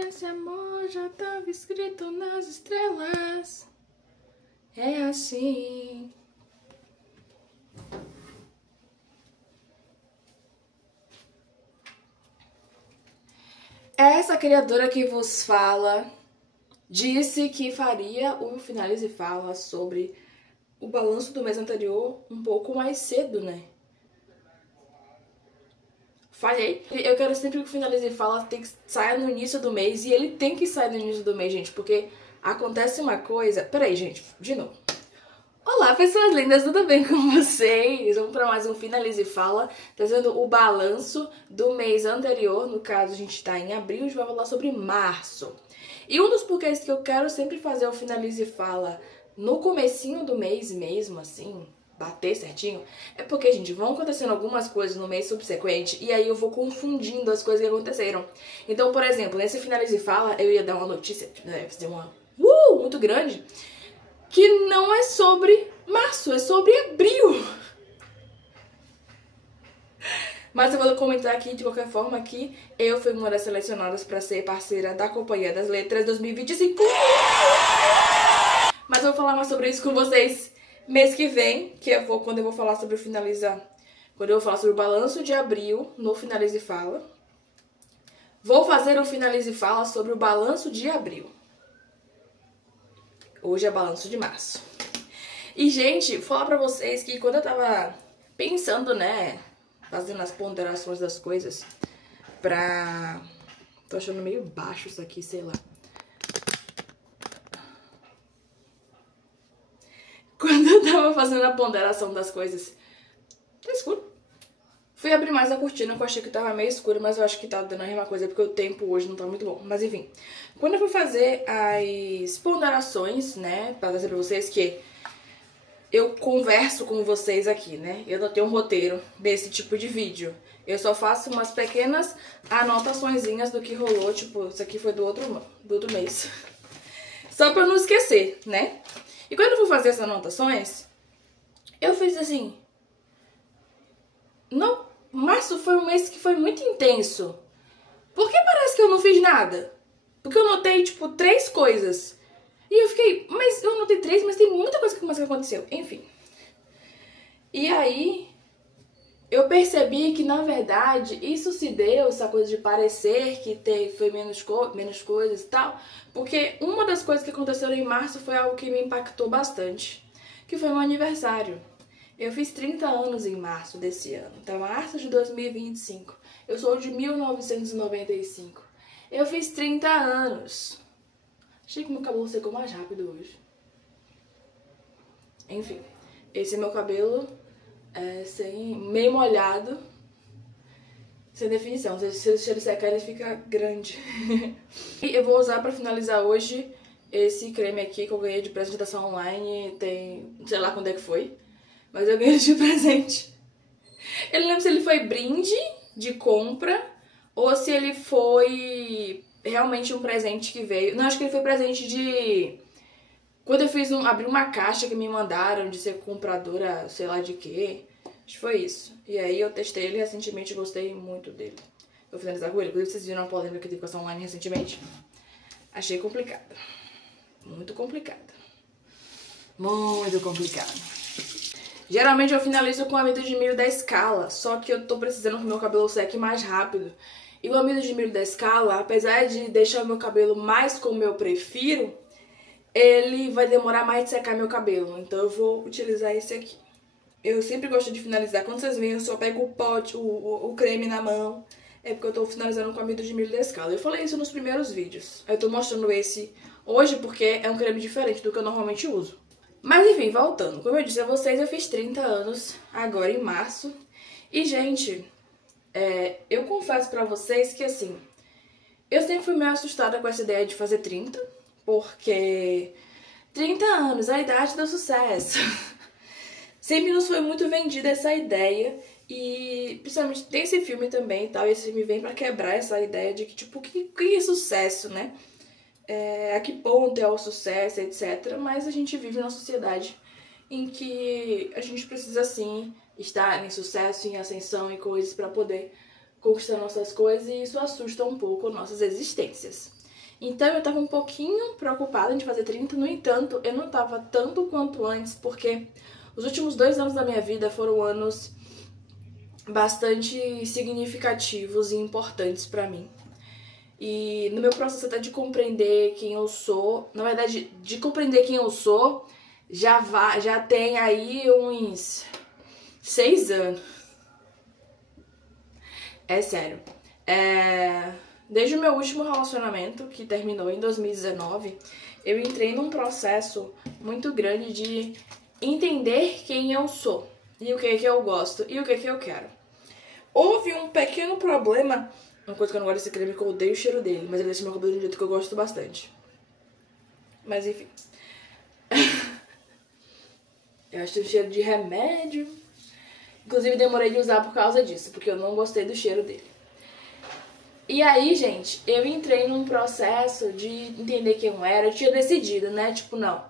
esse amor já estava escrito nas estrelas. É assim. Essa criatura que vos fala disse que faria o Finalize Fala sobre o balanço do mês anterior um pouco mais cedo, né? Falhei. Eu quero sempre que o Finalize Fala saia no início do mês. E ele tem que sair no início do mês, gente. Porque acontece uma coisa... Peraí, gente. De novo. Olá, pessoas lindas. Tudo bem com vocês? Vamos para mais um Finalize Fala. Trazendo o balanço do mês anterior. No caso, a gente tá em abril. A gente vai falar sobre março. E um dos porquês que eu quero sempre fazer o Finalize Fala no comecinho do mês mesmo, assim... bater certinho, é porque, gente, vão acontecendo algumas coisas no mês subsequente e aí eu vou confundindo as coisas que aconteceram. Então, por exemplo, nesse Finalize Fala, eu ia dar uma notícia, fazer uma muito grande, que não é sobre março, é sobre abril. Mas eu vou comentar aqui, de qualquer forma, que eu fui uma das selecionadas para ser parceira da Companhia das Letras 2025. Mas eu vou falar mais sobre isso com vocês mês que vem, que eu vou, quando eu vou falar sobre quando eu vou falar sobre o balanço de abril no Finalize Fala. Vou fazer um Finalize Fala sobre o balanço de abril. Hoje é balanço de março. E, gente, vou falar pra vocês que quando eu tava pensando, né, fazendo as ponderações das coisas pra... Tô achando meio baixo isso aqui, sei lá. Quando eu tava fazendo a ponderação das coisas... Tá escuro. Fui abrir mais a cortina, que eu achei que tava meio escuro, mas eu acho que tá dando a mesma coisa, porque o tempo hoje não tá muito bom. Mas enfim, quando eu fui fazer as ponderações, né, pra dizer pra vocês que eu converso com vocês aqui, né, eu não tenho um roteiro desse tipo de vídeo. Eu só faço umas pequenas anotaçõezinhas do que rolou, tipo, isso aqui foi do outro mês. Só pra eu não esquecer, né? E quando eu fui fazer essas anotações, eu fiz assim... Não, março foi um mês que foi muito intenso. Por que parece que eu não fiz nada? Porque eu notei, tipo, 3 coisas. E eu fiquei, mas eu notei 3, mas tem muita coisa que aconteceu. Enfim. E aí, eu percebi que, na verdade, isso se deu, essa coisa de parecer que foi menos coisas e tal, porque uma das coisas que aconteceram em março foi algo que me impactou bastante, que foi meu aniversário. Eu fiz 30 anos em março desse ano, então março de 2025. Eu sou de 1995. Eu fiz 30 anos. Achei que meu cabelo secou mais rápido hoje. Enfim, esse é meu cabelo, meio molhado, sem definição. Se ele secar, ele fica grande. E eu vou usar pra finalizar hoje esse creme aqui que eu ganhei de presente da apresentação online, tem, sei lá quando é que foi. Mas eu ganhei de presente. Eu não lembro se ele foi brinde de compra ou se ele foi realmente um presente que veio. Não, acho que ele foi presente de... Quando eu abri uma caixa que me mandaram de ser compradora, sei lá de quê. Acho que foi isso. E aí eu testei ele recentemente e gostei muito dele. Vou finalizar com ele. Inclusive vocês viram a polêmica que teve com essa online recentemente. Achei complicado. Muito complicado. Muito complicado. Geralmente eu finalizo com amido de milho da Scala, só que eu tô precisando que o meu cabelo seque mais rápido. E o amido de milho da Scala, apesar de deixar o meu cabelo mais como eu prefiro, ele vai demorar mais de secar meu cabelo. Então eu vou utilizar esse aqui. Eu sempre gosto de finalizar. Quando vocês veem, eu só pego o pote, o creme na mão. É porque eu tô finalizando com amido de milho da Scala. Eu falei isso nos primeiros vídeos. Eu tô mostrando esse hoje porque é um creme diferente do que eu normalmente uso. Mas enfim, voltando. Como eu disse a vocês, eu fiz 30 anos agora em março. E, gente, eu confesso pra vocês que, assim, eu sempre fui meio assustada com essa ideia de fazer 30. Porque 30 anos, a idade do sucesso. Sempre nos foi muito vendida essa ideia. E, principalmente, tem esse filme também e tal. E esse filme vem pra quebrar essa ideia de que, tipo, o que é sucesso, né? A que ponto é o sucesso, etc. Mas a gente vive numa sociedade em que a gente precisa, sim, estar em sucesso, em ascensão e coisas para poder conquistar nossas coisas, e isso assusta um pouco nossas existências. Então eu tava um pouquinho preocupada de fazer 30, no entanto, eu não tava tanto quanto antes, porque os últimos 2 anos da minha vida foram anos bastante significativos e importantes pra mim. E no meu processo até de compreender quem eu sou, na verdade, de compreender quem eu sou, já tem aí uns 6 anos. É sério. Desde o meu último relacionamento, que terminou em 2019, eu entrei num processo muito grande de entender quem eu sou, e o que eu gosto, e o que eu quero. Houve um pequeno problema, uma coisa que eu não gosto desse creme, que eu odeio o cheiro dele, mas ele deixa meu cabelo de um jeito que eu gosto bastante. Mas enfim. Eu acho que tem cheiro de remédio. Inclusive demorei de usar por causa disso, porque eu não gostei do cheiro dele. E aí, gente, eu entrei num processo de entender quem eu era. Eu tinha decidido, né? Tipo, não,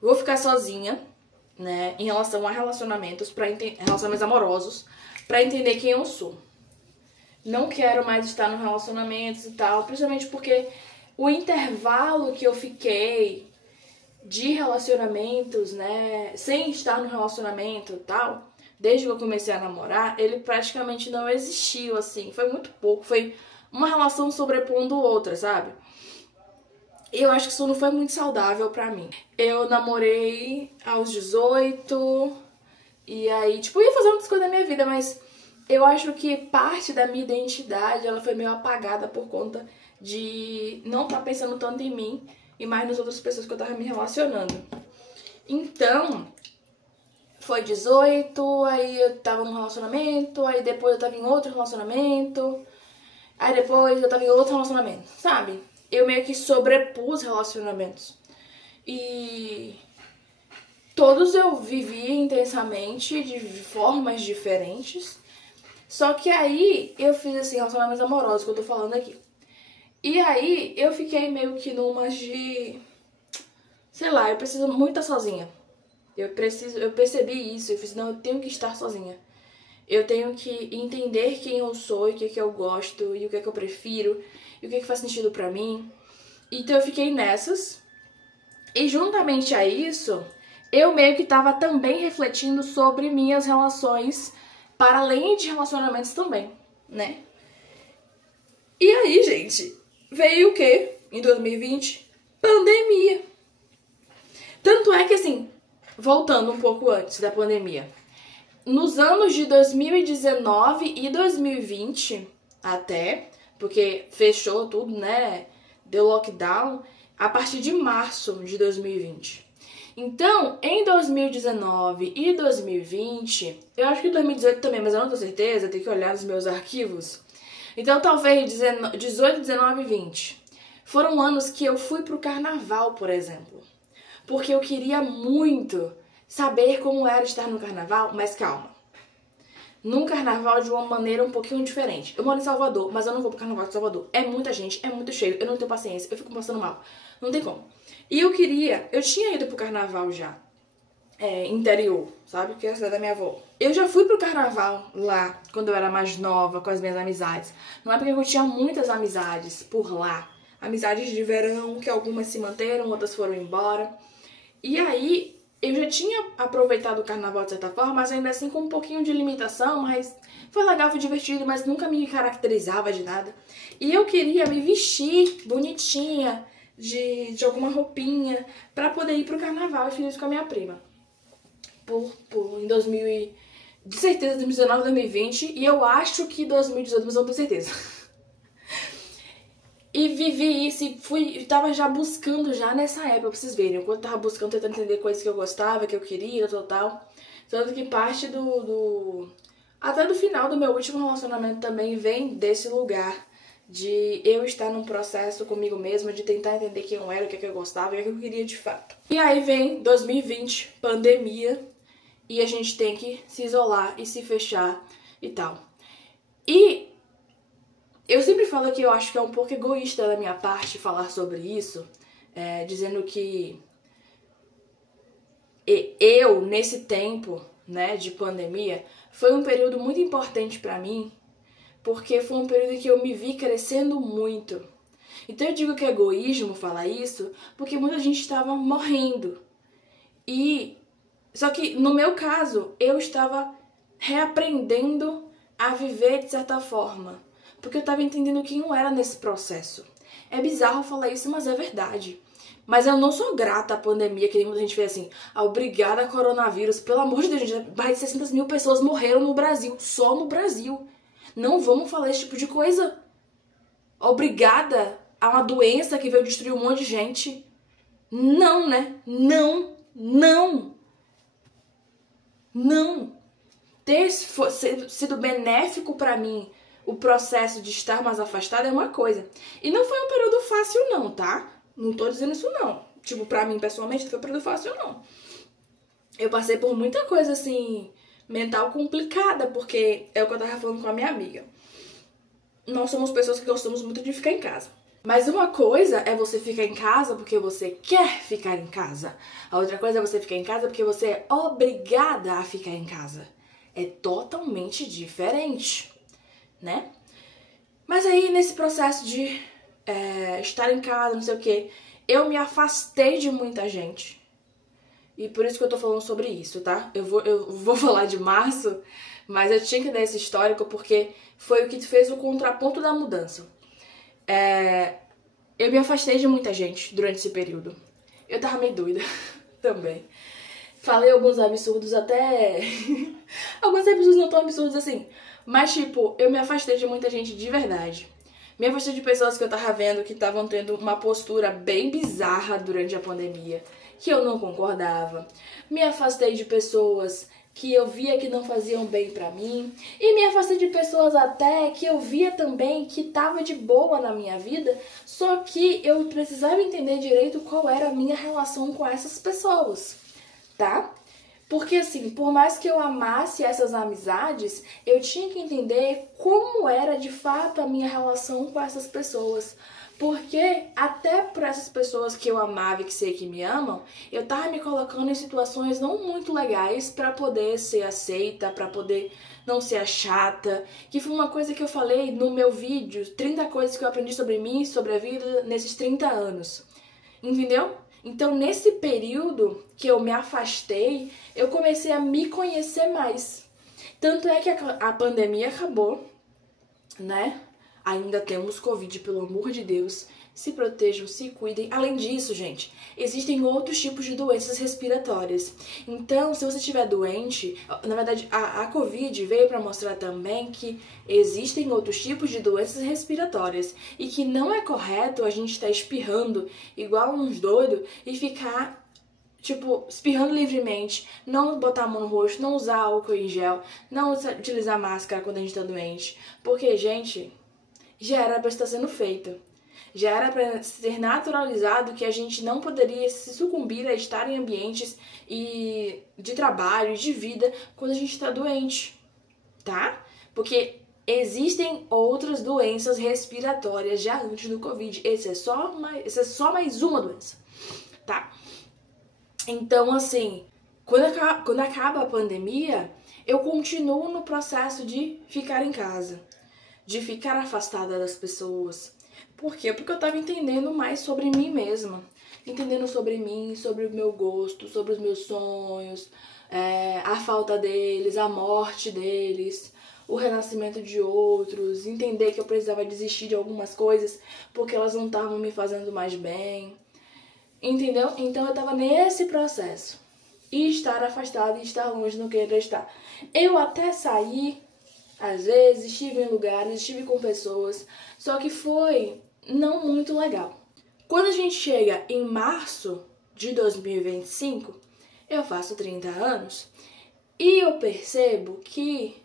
vou ficar sozinha, né? Em relação a relacionamentos, relacionamentos amorosos, pra entender quem eu sou. Não quero mais estar no relacionamentos e tal, principalmente porque o intervalo que eu fiquei de relacionamentos, né? Sem estar no relacionamento e tal, desde que eu comecei a namorar, ele praticamente não existiu, assim. Foi muito pouco, foi uma relação sobrepondo outra, sabe? E eu acho que isso não foi muito saudável pra mim. Eu namorei aos 18, e aí, tipo, eu ia fazer outras coisas da minha vida, mas eu acho que parte da minha identidade, ela foi meio apagada por conta de não estar pensando tanto em mim e mais nas outras pessoas que eu tava me relacionando. Então, foi 18, aí eu tava num relacionamento, aí depois eu tava em outro relacionamento, aí depois eu tava em outro relacionamento, sabe? Eu meio que sobrepus relacionamentos. E todos eu vivia intensamente, de formas diferentes. Só que aí eu fiz assim, relacionamentos amorosos que eu tô falando aqui. E aí eu fiquei meio que numas de... sei lá, eu preciso muito estar sozinha. Eu percebi isso, eu fiz, não, eu tenho que estar sozinha. Eu tenho que entender quem eu sou, e o que eu gosto, e o que eu prefiro, e o que faz sentido pra mim. Então eu fiquei nessas. E juntamente a isso, eu meio que tava também refletindo sobre minhas relações, para além de relacionamentos também, né? E aí, gente, veio o quê? Em 2020? Pandemia. Tanto é que, assim, voltando um pouco antes da pandemia, nos anos de 2019 e 2020 até, porque fechou tudo, né? Deu lockdown a partir de março de 2020. Então, em 2019 e 2020, eu acho que 2018 também, mas eu não tenho certeza, tenho que olhar nos meus arquivos. Então, talvez 18, 19 e 20 foram anos que eu fui pro carnaval, por exemplo. Porque eu queria muito saber como era estar no carnaval, mas calma. Num carnaval de uma maneira um pouquinho diferente. Eu moro em Salvador, mas eu não vou pro carnaval de Salvador. É muita gente, é muito cheio, eu não tenho paciência, eu fico passando mal. Não tem como. E eu tinha ido pro carnaval já, interior, sabe? Que é a cidade da minha avó. Eu já fui pro carnaval lá, quando eu era mais nova, com as minhas amizades. Não é porque eu tinha muitas amizades por lá. Amizades de verão, que algumas se manteram, outras foram embora. E aí, eu já tinha aproveitado o carnaval de certa forma, mas ainda assim com um pouquinho de limitação, mas foi legal, foi divertido, mas nunca me caracterizava de nada. E eu queria me vestir bonitinha, de alguma roupinha, pra poder ir pro carnaval. Eu fiz isso com a minha prima. Em 2000 de certeza 2019, 2020, e eu acho que 2018, mas não tenho certeza. E vivi isso e tava já buscando já nessa época, pra vocês verem. Enquanto eu tava buscando, tentando entender coisas que eu gostava, que eu queria, total. Tanto que parte até do final do meu último relacionamento também vem desse lugar de eu estar num processo comigo mesma, de tentar entender quem eu era, o que eu gostava e o que eu queria de fato. E aí vem 2020, pandemia, e a gente tem que se isolar e se fechar e tal. E eu sempre falo que eu acho que é um pouco egoísta da minha parte falar sobre isso, dizendo que eu, nesse tempo, né, de pandemia, foi um período muito importante pra mim, porque foi um período que eu me vi crescendo muito. Então eu digo que é egoísmo falar isso porque muita gente estava morrendo. Só que no meu caso, eu estava reaprendendo a viver de certa forma. Porque eu estava entendendo quem eu era nesse processo. É bizarro falar isso, mas é verdade. Mas eu não sou grata à pandemia, que nem muita gente fez assim. Obrigada, coronavírus. Pelo amor de Deus, gente, mais de 600 mil pessoas morreram no Brasil. Só no Brasil. Não vamos falar esse tipo de coisa. Obrigada a uma doença que veio destruir um monte de gente. Não, né? Não. Ter sido benéfico pra mim o processo de estar mais afastada é uma coisa. E não foi um período fácil não, tá? Não tô dizendo isso não. Tipo, pra mim, pessoalmente, não foi um período fácil não. Eu passei por muita coisa, assim, mental complicada, porque é o que eu tava falando com a minha amiga. Nós somos pessoas que gostamos muito de ficar em casa. Mas uma coisa é você ficar em casa porque você quer ficar em casa. A outra coisa é você ficar em casa porque você é obrigada a ficar em casa. É totalmente diferente, né? Mas aí, nesse processo de estar em casa, não sei o que, eu me afastei de muita gente. E por isso que eu tô falando sobre isso, tá? Eu vou falar de março, mas eu tinha que dar esse histórico porque foi o que fez o contraponto da mudança. Eu me afastei de muita gente durante esse período. Eu tava meio doida também. Falei alguns absurdos até... alguns absurdos não tão absurdos assim. Mas, tipo, eu me afastei de muita gente de verdade. Me afastei de pessoas que eu tava vendo que estavam tendo uma postura bem bizarra durante a pandemia, que eu não concordava. Me afastei de pessoas que eu via que não faziam bem pra mim. E me afastei de pessoas até que eu via também que tava de boa na minha vida, só que eu precisava entender direito qual era a minha relação com essas pessoas, tá? Porque assim, por mais que eu amasse essas amizades, eu tinha que entender como era de fato a minha relação com essas pessoas. Porque até por essas pessoas que eu amava e que sei que me amam, eu tava me colocando em situações não muito legais pra poder ser aceita, pra poder não ser a chata. Que foi uma coisa que eu falei no meu vídeo, 30 coisas que eu aprendi sobre mim, sobre a vida nesses 30 anos. Entendeu? Então, nesse período que eu me afastei, eu comecei a me conhecer mais. Tanto é que a pandemia acabou, né? Ainda temos Covid, pelo amor de Deus. Se protejam, se cuidem. Além disso, gente, existem outros tipos de doenças respiratórias. Então, se você estiver doente, na verdade, a Covid veio para mostrar também que existem outros tipos de doenças respiratórias e que não é correto a gente estar espirrando igual uns doidos e ficar, tipo, espirrando livremente, não botar a mão no rosto, não usar álcool em gel, não utilizar máscara quando a gente tá doente. Porque, gente, já era para estar sendo feito. Já era para ser naturalizado que a gente não poderia se sucumbir a estar em ambientes de trabalho, de vida, quando a gente está doente, tá? Porque existem outras doenças respiratórias já antes do Covid. Essa é só mais uma doença, tá? Então, assim, quando acaba a pandemia, eu continuo no processo de ficar em casa, de ficar afastada das pessoas. Por quê? Porque eu tava entendendo mais sobre mim mesma. Entendendo sobre mim, sobre o meu gosto, sobre os meus sonhos, a falta deles, a morte deles, o renascimento de outros. Entender que eu precisava desistir de algumas coisas porque elas não estavam me fazendo mais bem. Entendeu? Então eu tava nesse processo. E estar afastada e estar longe não querer estar. Eu até saí, às vezes, estive em lugares, estive com pessoas, só que foi não muito legal. Quando a gente chega em março de 2025, eu faço 30 anos e eu percebo que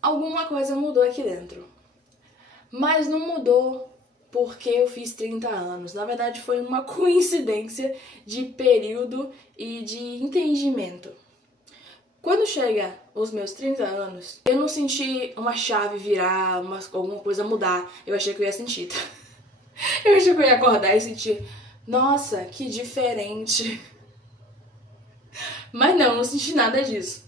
alguma coisa mudou aqui dentro. Mas não mudou porque eu fiz 30 anos. Na verdade, foi uma coincidência de período e de entendimento. Quando chega os meus 30 anos, eu não senti uma chave virar, alguma coisa mudar. Eu achei que eu ia sentir, tá? Eu achei que eu ia acordar e sentir, nossa, que diferente. Mas não senti nada disso.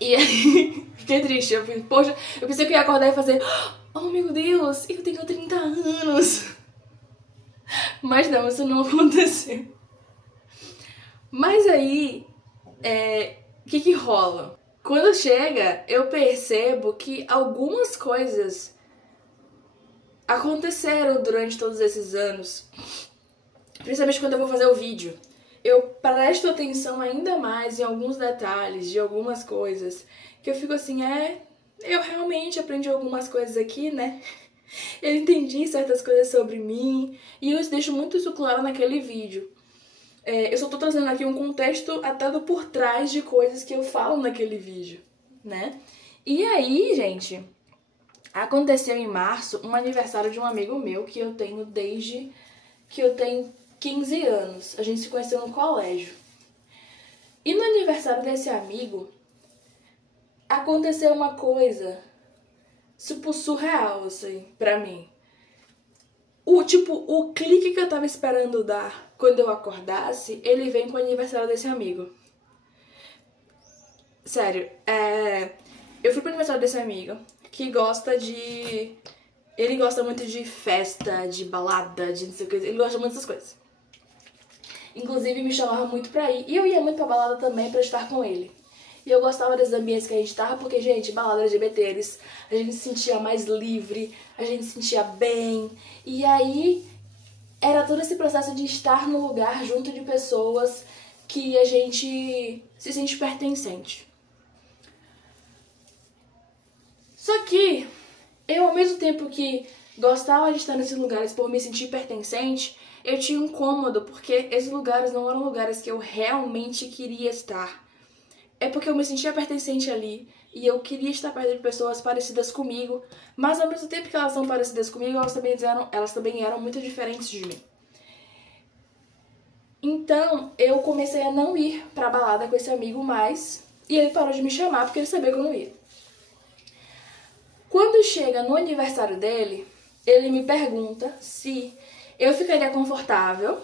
E aí, fiquei triste. Poxa, eu pensei que eu ia acordar e fazer, oh meu Deus, eu tenho 30 anos. Mas não, isso não aconteceu. Mas aí, o que rola? Quando chega, eu percebo que algumas coisas aconteceram durante todos esses anos. Principalmente quando eu vou fazer o vídeo. Eu presto atenção ainda mais em alguns detalhes de algumas coisas. Que eu fico assim, eu realmente aprendi algumas coisas aqui, né? Eu entendi certas coisas sobre mim. E eu deixo muito isso claro naquele vídeo. Eu só tô trazendo aqui um contexto até do por trás de coisas que eu falo naquele vídeo, né? E aí, gente, aconteceu em março um aniversário de um amigo meu que eu tenho desde que eu tenho 15 anos. A gente se conheceu no colégio. E no aniversário desse amigo, aconteceu uma coisa super surreal, assim, pra mim. O clique que eu tava esperando dar quando eu acordasse, ele vem com o aniversário desse amigo. Sério, eu fui pro aniversário desse amigo, que gosta de... Ele gosta muito de festa, de balada, de não sei o que, ele gosta muito dessas coisas. Inclusive me chamava muito pra ir, e eu ia muito pra balada também pra estar com ele. E eu gostava dos ambientes que a gente tava, porque, gente, balada LGBTs, a gente se sentia mais livre, a gente se sentia bem. E aí, era todo esse processo de estar no lugar junto de pessoas que a gente se sente pertencente. Só que, eu, ao mesmo tempo que gostava de estar nesses lugares por me sentir pertencente, eu tinha um incômodo, porque esses lugares não eram lugares que eu realmente queria estar. É porque eu me sentia pertencente ali e eu queria estar perto de pessoas parecidas comigo, mas ao mesmo tempo que elas são parecidas comigo, elas também eram muito diferentes de mim. Então, eu comecei a não ir pra balada com esse amigo mais, e ele parou de me chamar porque ele sabia que eu não ia. Quando chega no aniversário dele, ele me pergunta se eu ficaria confortável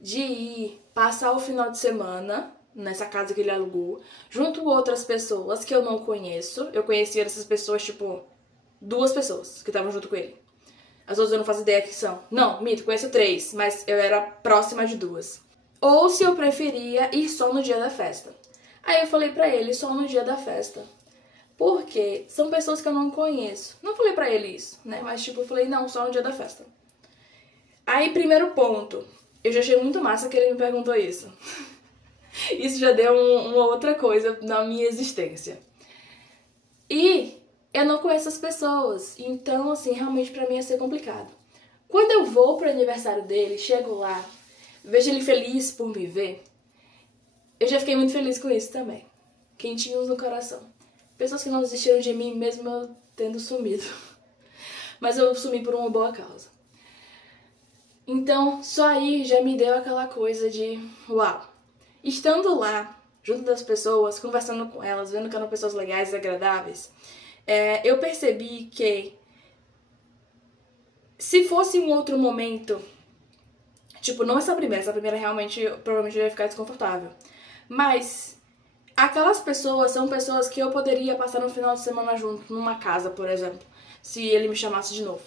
de ir passar o final de semana nessa casa que ele alugou, junto com outras pessoas que eu não conheço. Eu conhecia essas pessoas, tipo, 2 pessoas que estavam junto com ele. As outras eu não faço ideia que são. Não, minto, conheço 3, mas eu era próxima de 2. Ou se eu preferia ir só no dia da festa. Aí eu falei pra ele, só no dia da festa. Porque são pessoas que eu não conheço. Não falei pra ele isso, né? Mas tipo, eu falei, não, só no dia da festa. Aí, primeiro ponto, eu já achei muito massa que ele me perguntou isso. Isso já deu uma outra coisa na minha existência. E eu não conheço as pessoas, então, assim, realmente pra mim ia ser complicado. Quando eu vou pro aniversário dele, chego lá, vejo ele feliz por me ver, eu já fiquei muito feliz com isso também. Quentinhos no coração. Pessoas que não desistiram de mim, mesmo eu tendo sumido. Mas eu sumi por uma boa causa. Então, só aí já me deu aquela coisa de, uau. Estando lá, junto das pessoas, conversando com elas, vendo que eram pessoas legais e agradáveis, eu percebi que se fosse um outro momento, tipo, não essa primeira realmente, provavelmente eu ia ficar desconfortável, mas aquelas pessoas são pessoas que eu poderia passar no final de semana junto, numa casa, por exemplo, se ele me chamasse de novo.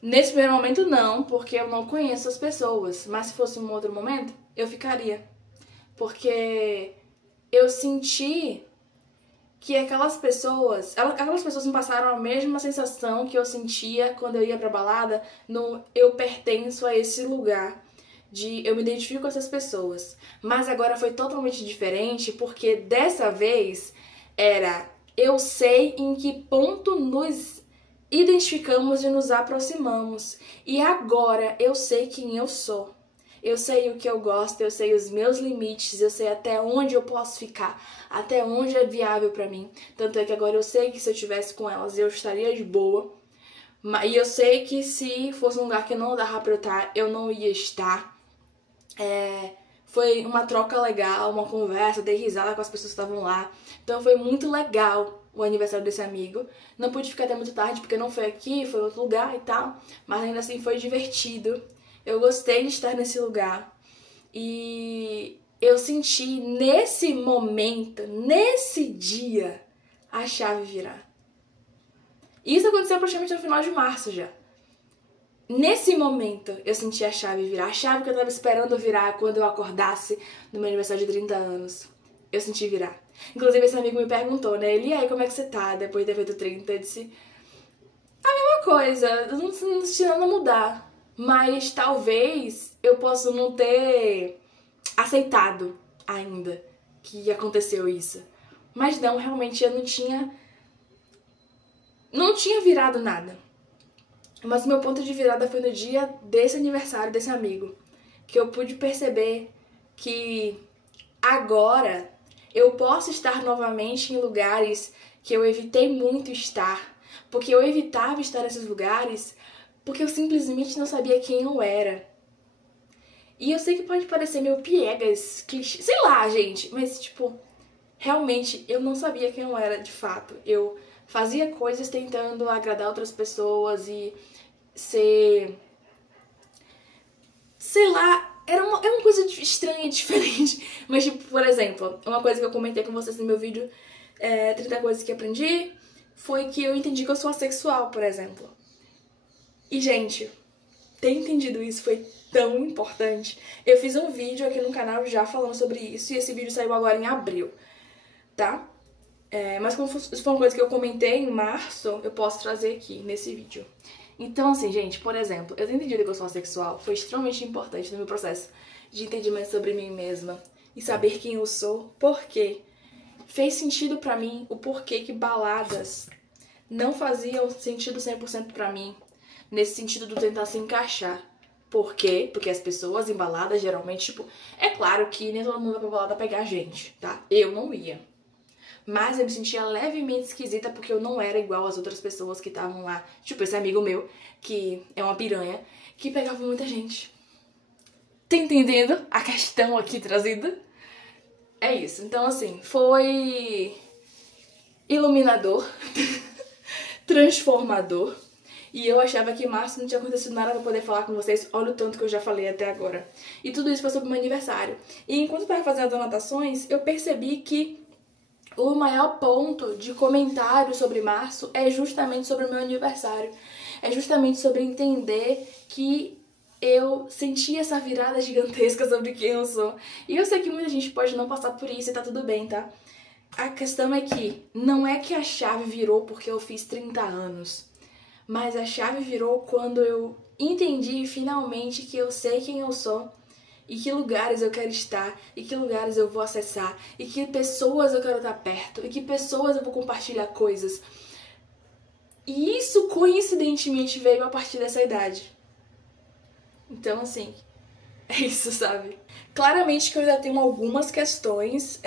Nesse primeiro momento não, porque eu não conheço as pessoas, mas se fosse um outro momento, eu ficaria. Porque eu senti que aquelas pessoas me passaram a mesma sensação que eu sentia quando eu ia pra balada, no eu pertenço a esse lugar, de eu me identifico com essas pessoas. Mas agora foi totalmente diferente, porque dessa vez era eu sei em que ponto nos identificamos e nos aproximamos. E agora eu sei quem eu sou. Eu sei o que eu gosto, eu sei os meus limites, eu sei até onde eu posso ficar, até onde é viável pra mim. Tanto é que agora eu sei que se eu estivesse com elas eu estaria de boa. E eu sei que se fosse um lugar que não dava pra eu estar, eu não ia estar. Foi uma troca legal, uma conversa, dei risada com as pessoas que estavam lá. Então foi muito legal o aniversário desse amigo. Não pude ficar até muito tarde porque não foi aqui, foi em outro lugar e tal. Mas ainda assim foi divertido. Eu gostei de estar nesse lugar e eu senti nesse momento, nesse dia, a chave virar. Isso aconteceu praticamente no final de março já. Nesse momento, eu senti a chave virar. A chave que eu tava esperando virar quando eu acordasse no meu aniversário de 30 anos. Eu senti virar. Inclusive, esse amigo me perguntou, né? Ele, e aí, como é que você tá depois de ter feito 30? Eu disse, a mesma coisa, eu não senti nada mudar. Mas talvez eu possa não ter aceitado ainda que aconteceu isso. Mas não, realmente eu não tinha virado nada. Mas o meu ponto de virada foi no dia desse aniversário desse amigo, que eu pude perceber que agora eu posso estar novamente em lugares que eu evitei muito estar, porque eu evitava estar nesses lugares porque eu simplesmente não sabia quem eu era. E eu sei que pode parecer meio piegas, clichê, sei lá, gente, mas tipo, realmente eu não sabia quem eu era de fato. Eu fazia coisas tentando agradar outras pessoas e ser, sei lá, era uma coisa estranha e diferente. Mas, tipo, por exemplo, uma coisa que eu comentei com vocês no meu vídeo, 30 coisas que aprendi, foi que eu entendi que eu sou assexual, por exemplo. E, gente, ter entendido isso foi tão importante. Eu fiz um vídeo aqui no canal já falando sobre isso, e esse vídeo saiu agora em abril, tá? Mas como se for uma coisa que eu comentei em março, eu posso trazer aqui nesse vídeo. Então, assim, gente, por exemplo, eu ter entendido que eu sou assexual foi extremamente importante no meu processo de entendimento sobre mim mesma e saber quem eu sou, porque fez sentido pra mim o porquê que baladas não faziam sentido 100% pra mim, nesse sentido de tentar se encaixar. Por quê? Porque as pessoas em balada geralmente, tipo, é claro que nem todo mundo vai pra balada pegar gente, tá? Eu não ia. Mas eu me sentia levemente esquisita porque eu não era igual às outras pessoas que estavam lá. Tipo, esse amigo meu, que é uma piranha, que pegava muita gente. Tá entendendo a questão aqui trazida? É isso. Então, assim, foi iluminador, transformador. E eu achava que em março não tinha acontecido nada pra poder falar com vocês. Olha o tanto que eu já falei até agora. E tudo isso foi sobre o meu aniversário. E enquanto eu tava fazendo as anotações, eu percebi que o maior ponto de comentário sobre março é justamente sobre o meu aniversário. É justamente sobre entender que eu senti essa virada gigantesca sobre quem eu sou. E eu sei que muita gente pode não passar por isso e tá tudo bem, tá? A questão é que não é que a chave virou porque eu fiz 30 anos. Mas a chave virou quando eu entendi finalmente que eu sei quem eu sou. E que lugares eu quero estar, e que lugares eu vou acessar, e que pessoas eu quero estar perto, e que pessoas eu vou compartilhar coisas. E isso, coincidentemente, veio a partir dessa idade. Então, assim, é isso, sabe? Claramente que eu ainda tenho algumas questões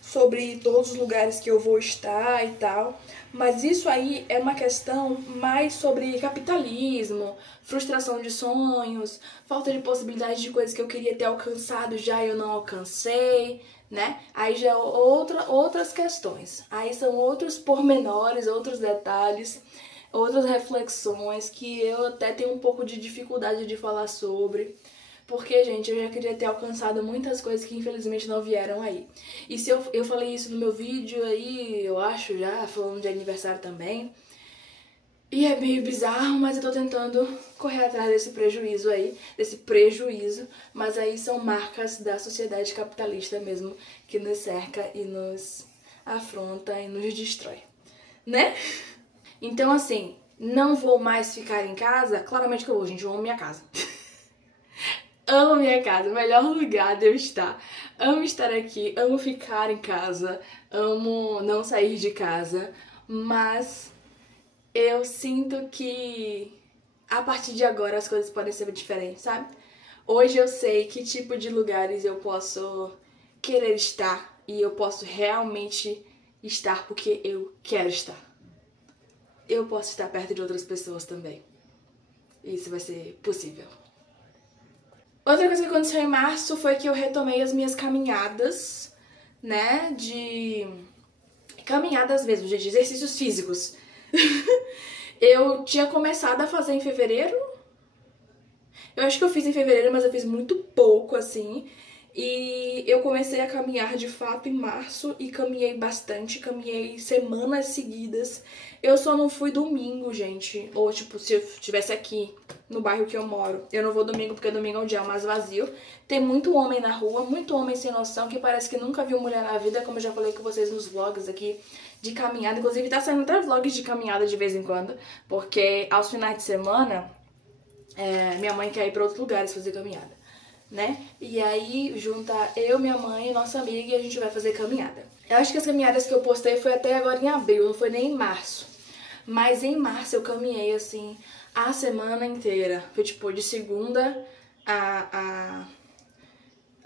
sobre todos os lugares que eu vou estar e tal, mas isso aí é uma questão mais sobre capitalismo, frustração de sonhos, falta de possibilidade de coisas que eu queria ter alcançado já e eu não alcancei, né? Aí já outras questões, aí são outros pormenores, outros detalhes, outras reflexões que eu até tenho um pouco de dificuldade de falar sobre. Porque, gente, eu já queria ter alcançado muitas coisas que infelizmente não vieram aí. E se eu falei isso no meu vídeo aí, eu acho já, falando de aniversário também. E é meio bizarro, mas eu tô tentando correr atrás desse prejuízo aí, mas aí são marcas da sociedade capitalista mesmo, que nos cerca e nos afronta e nos destrói, né? Então, assim, não vou mais ficar em casa? Claramente que eu vou, gente, eu amo minha casa. Amo minha casa, o melhor lugar de eu estar. Amo estar aqui, amo ficar em casa, amo não sair de casa, mas eu sinto que a partir de agora as coisas podem ser diferentes, sabe? Hoje eu sei que tipo de lugares eu posso querer estar e eu posso realmente estar porque eu quero estar. Eu posso estar perto de outras pessoas também. Isso vai ser possível. Outra coisa que aconteceu em março foi que eu retomei as minhas caminhadas, né, caminhadas mesmo, gente, exercícios físicos. Eu tinha começado a fazer em fevereiro. Eu acho que eu fiz em fevereiro, mas eu fiz muito pouco, assim. E eu comecei a caminhar de fato em março e caminhei bastante, caminhei semanas seguidas. Eu só não fui domingo, gente. Ou, tipo, se eu estivesse aqui no bairro que eu moro. Eu não vou domingo porque domingo é um dia mais vazio. Tem muito homem na rua, muito homem sem noção, que parece que nunca viu mulher na vida, como eu já falei com vocês nos vlogs aqui de caminhada. Inclusive tá saindo até vlogs de caminhada de vez em quando, porque aos finais de semana, minha mãe quer ir pra outros lugares fazer caminhada, né? E aí junta eu, minha mãe e nossa amiga e a gente vai fazer caminhada. Eu acho que as caminhadas que eu postei foi até agora em abril, não foi nem em março. Mas em março eu caminhei, assim, a semana inteira. Foi, tipo, de segunda a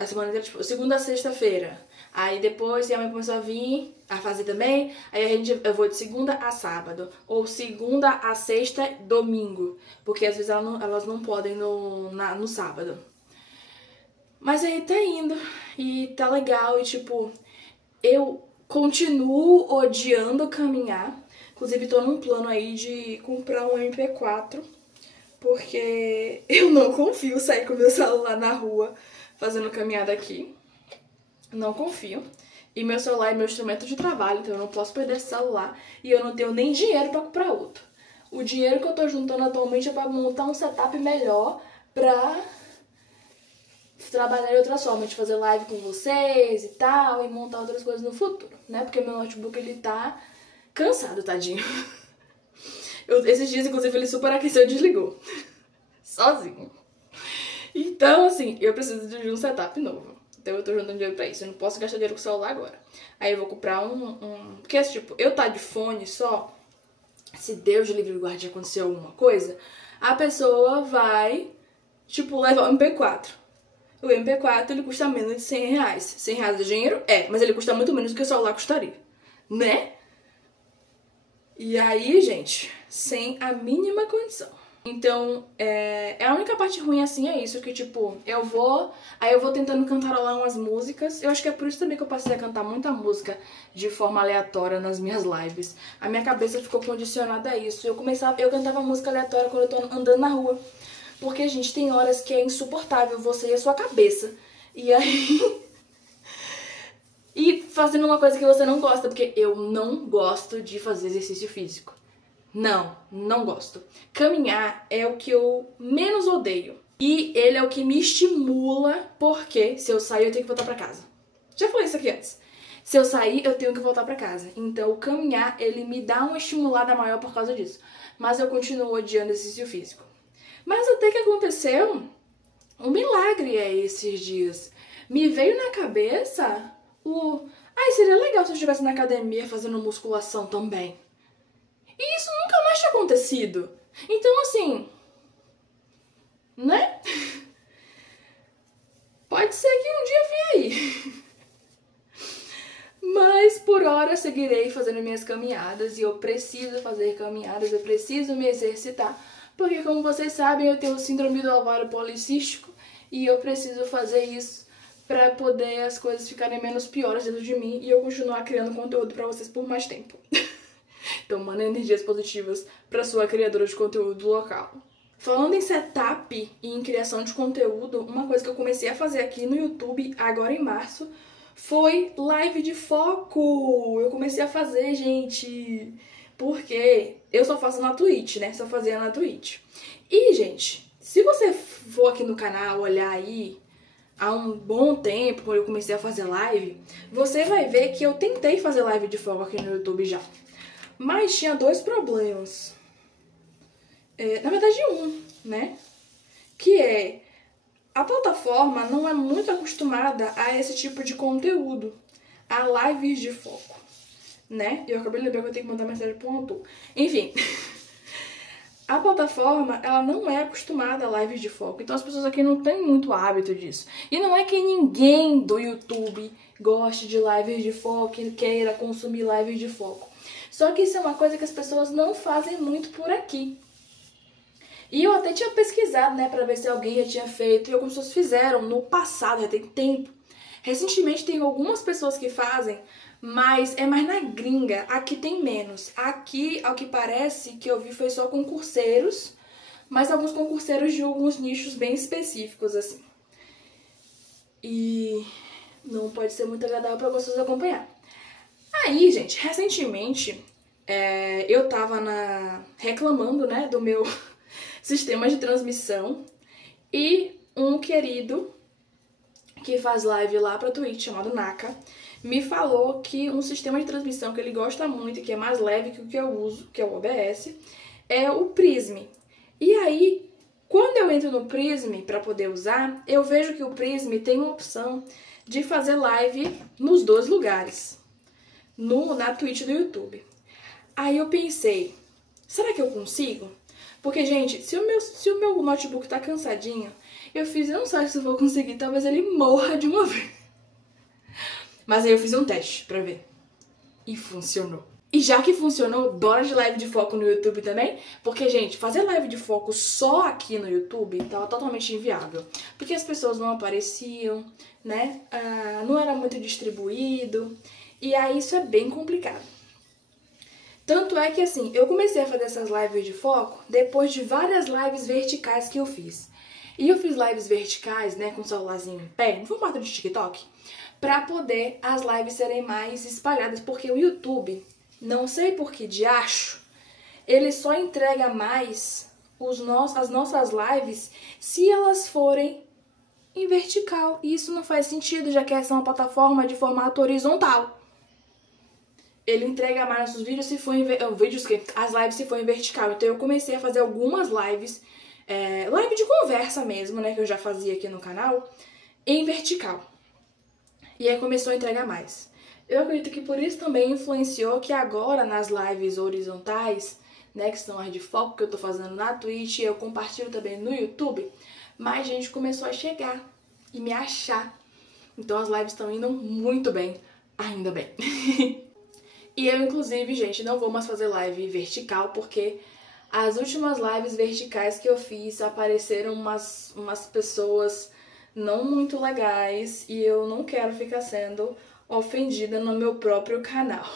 semana inteira, tipo, segunda a sexta-feira. Aí depois minha mãe começou a vir a fazer também. Aí eu vou de segunda a sábado. Ou segunda a sexta, domingo. Porque às vezes elas não podem no sábado. Mas aí tá indo. E tá legal. E tipo, eu continuo odiando caminhar. Inclusive tô num plano aí de comprar um MP4. Porque eu não confio sair com meu celular na rua fazendo caminhada aqui. Não confio. E meu celular é meu instrumento de trabalho, então eu não posso perder esse celular. E eu não tenho nem dinheiro pra comprar outro. O dinheiro que eu tô juntando atualmente é pra montar um setup melhor pra trabalhar em outras formas, de fazer live com vocês e tal, e montar outras coisas no futuro, né? Porque meu notebook, ele tá cansado, tadinho. Esses dias, inclusive, ele superaqueceu e desligou. Sozinho. Então, assim, eu preciso de um setup novo. Então eu tô juntando dinheiro pra isso. Eu não posso gastar dinheiro com o celular agora. Aí eu vou comprar Porque, tipo, eu tá de fone só. Se Deus livre e guarde acontecer alguma coisa, a pessoa vai, tipo, levar o MP4. O MP4, ele custa menos de 100 reais. 100 reais é dinheiro? É, mas ele custa muito menos do que o celular custaria. Né? E aí, gente, sem a mínima condição. Então, a única parte ruim, assim, é isso, que, tipo, eu vou tentando cantarolar umas músicas. Eu acho que é por isso também que eu passei a cantar muita música de forma aleatória nas minhas lives. A minha cabeça ficou condicionada a isso. Eu cantava música aleatória quando eu tô andando na rua. Porque, gente, tem horas que é insuportável você e a sua cabeça. E aí... e fazendo uma coisa que você não gosta, porque eu não gosto de fazer exercício físico. Não gosto. Caminhar é o que eu menos odeio. E ele é o que me estimula, porque se eu sair eu tenho que voltar pra casa. Já falei isso aqui antes. Se eu sair, eu tenho que voltar pra casa. Então o caminhar, ele me dá uma estimulada maior por causa disso. Mas eu continuo odiando exercício físico. Mas até que aconteceu um milagre esses dias. Me veio na cabeça seria legal se eu estivesse na academia fazendo musculação também. E isso nunca mais tinha acontecido. Então, assim, né? Pode ser que um dia venha aí. Mas, por hora, seguirei fazendo minhas caminhadas. E eu preciso fazer caminhadas, eu preciso me exercitar. Porque, como vocês sabem, eu tenho síndrome do ovário policístico. E eu preciso fazer isso pra poder as coisas ficarem menos piores dentro de mim. E eu continuar criando conteúdo pra vocês por mais tempo. Então, manda energias positivas pra sua criadora de conteúdo local. Falando em setup e em criação de conteúdo, uma coisa que eu comecei a fazer aqui no YouTube, agora em março, foi live de foco. Eu comecei a fazer, gente, porque eu só faço na Twitch, né? Só fazia na Twitch. E, gente, se você for aqui no canal olhar aí, há um bom tempo, quando eu comecei a fazer live, você vai ver que eu tentei fazer live de foco aqui no YouTube já. Mas tinha dois problemas. Na verdade, né? Que é, a plataforma não é muito acostumada a esse tipo de conteúdo, a lives de foco, né? Eu acabei de lembrar que eu tenho que mandar mensagem pro autor. Enfim, a plataforma, ela não é acostumada a lives de foco, então as pessoas aqui não têm muito hábito disso. E não é que ninguém do YouTube goste de lives de foco e queira consumir lives de foco. Só que isso é uma coisa que as pessoas não fazem muito por aqui. E eu até tinha pesquisado, né, pra ver se alguém já tinha feito, e algumas pessoas fizeram no passado, já tem tempo. Recentemente tem algumas pessoas que fazem, mas é mais na gringa, aqui tem menos. Aqui, ao que parece, que eu vi foi só concurseiros, mas alguns concurseiros de alguns nichos bem específicos, assim. E não pode ser muito agradável pra vocês acompanhar. Aí, gente, recentemente, eu tava reclamando, né, do meu sistemas de transmissão. E um querido que faz live lá pra Twitch, chamado Naka, me falou que um sistema de transmissão que ele gosta muito e que é mais leve que o que eu uso, que é o OBS, é o Prism. E aí, quando eu entro no Prism para poder usar, eu vejo que o Prism tem uma opção de fazer live nos dois lugares, na Twitch do YouTube. Aí eu pensei, será que eu consigo? Porque, gente, se o meu notebook tá cansadinho, eu não sei se eu vou conseguir, talvez ele morra de uma vez. Mas aí eu fiz um teste pra ver. E funcionou. E já que funcionou, bora de live de foco no YouTube também? Porque, gente, fazer live de foco só aqui no YouTube tava totalmente inviável. Porque as pessoas não apareciam, né? Não era muito distribuído. E aí isso é bem complicado. Tanto é que, assim, eu comecei a fazer essas lives de foco depois de várias lives verticais que eu fiz. E eu fiz lives verticais, né, com o celularzinho em pé, no formato de TikTok, pra poder as lives serem mais espalhadas. Porque o YouTube, não sei por que diacho, ele só entrega mais as nossas lives se elas forem em vertical. E isso não faz sentido, já que essa é uma plataforma de formato horizontal. Ele entrega mais nossos vídeos se for as lives se for em vertical. Então eu comecei a fazer algumas lives, live de conversa mesmo, né, que eu já fazia aqui no canal, em vertical. E aí começou a entregar mais. Eu acredito que por isso também influenciou que agora nas lives horizontais, né, que são as de foco que eu tô fazendo na Twitch, e eu compartilho também no YouTube, mais gente começou a chegar e me achar. Então as lives estão indo muito bem, ainda bem. E eu, inclusive, gente, não vou mais fazer live vertical, porque as últimas lives verticais que eu fiz apareceram umas pessoas não muito legais e eu não quero ficar sendo ofendida no meu próprio canal.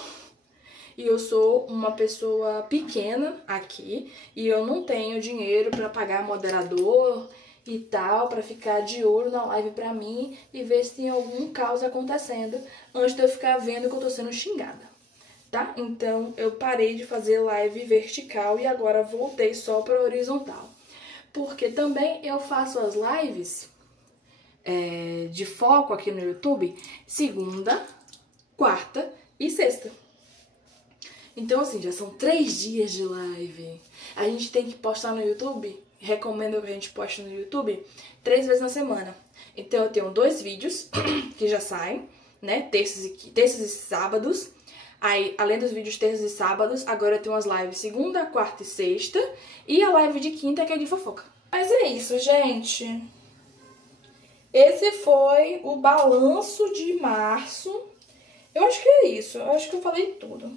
E eu sou uma pessoa pequena aqui e eu não tenho dinheiro pra pagar moderador e tal, pra ficar de olho na live pra mim e ver se tem algum caos acontecendo antes de eu ficar vendo que eu tô sendo xingada. Tá? Então eu parei de fazer live vertical e agora voltei só para horizontal. Porque também eu faço as lives de foco aqui no YouTube segunda, quarta e sexta. Então assim, já são 3 dias de live. A gente tem que postar no YouTube, recomendo que a gente poste no YouTube 3 vezes na semana. Então eu tenho 2 vídeos que já saem, né, terças e sábados. Aí, além dos vídeos terças e sábados, agora eu tenho as lives segunda, quarta e sexta. E a live de quinta, que é de fofoca. Mas é isso, gente. Esse foi o balanço de março. Eu acho que é isso. Eu acho que eu falei tudo.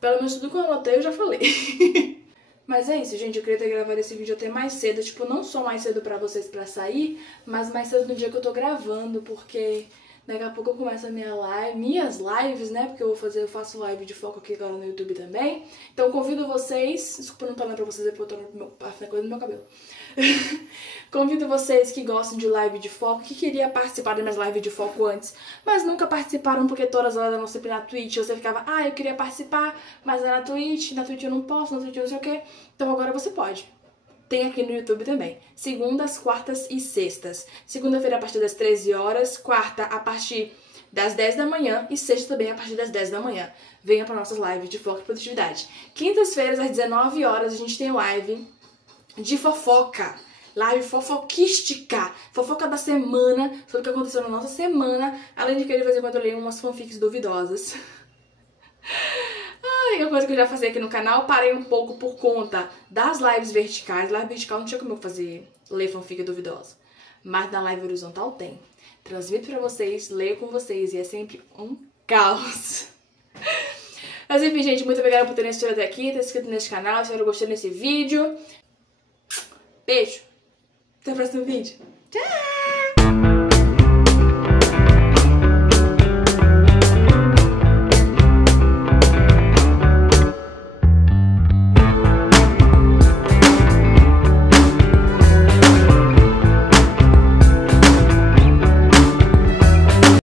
Pelo menos tudo que eu anotei, eu já falei. Mas é isso, gente. Eu queria ter gravado esse vídeo até mais cedo. Tipo, não só mais cedo pra vocês pra sair, mas mais cedo no dia que eu tô gravando, porque daqui a pouco eu começo minhas lives, né? Porque eu faço live de foco aqui agora no YouTube também. Então convido vocês, desculpa não estar olhando pra vocês, porque eu tô coisa no meu cabelo. Convido vocês que gostam de live de foco, que queria participar das minhas lives de foco antes, mas nunca participaram porque todas elas eram sempre na Twitch. Você ficava, eu queria participar, mas é na Twitch eu não posso, na Twitch eu não sei o que. Então agora você pode. Tem aqui no YouTube também. Segundas, quartas e sextas. Segunda-feira a partir das 13 horas, quarta a partir das 10 da manhã e sexta também a partir das 10 da manhã. Venha para nossas lives de foco e produtividade. Quintas-feiras às 19 horas a gente tem live de fofoca. Live fofoquística. Fofoca da semana, sobre o que aconteceu na nossa semana. Além de que de vez em quando eu leio umas fanfics duvidosas. A única coisa que eu já fazia aqui no canal, parei um pouco por conta das lives verticais. Live vertical não tinha como eu ler fanfic duvidosa. Mas na live horizontal tem. Transmito pra vocês, leio com vocês e é sempre um caos. Mas enfim, gente, muito obrigada por terem assistido até aqui, ter se inscrito nesse canal, se gostou desse vídeo. Beijo. Até o próximo vídeo. Tchau!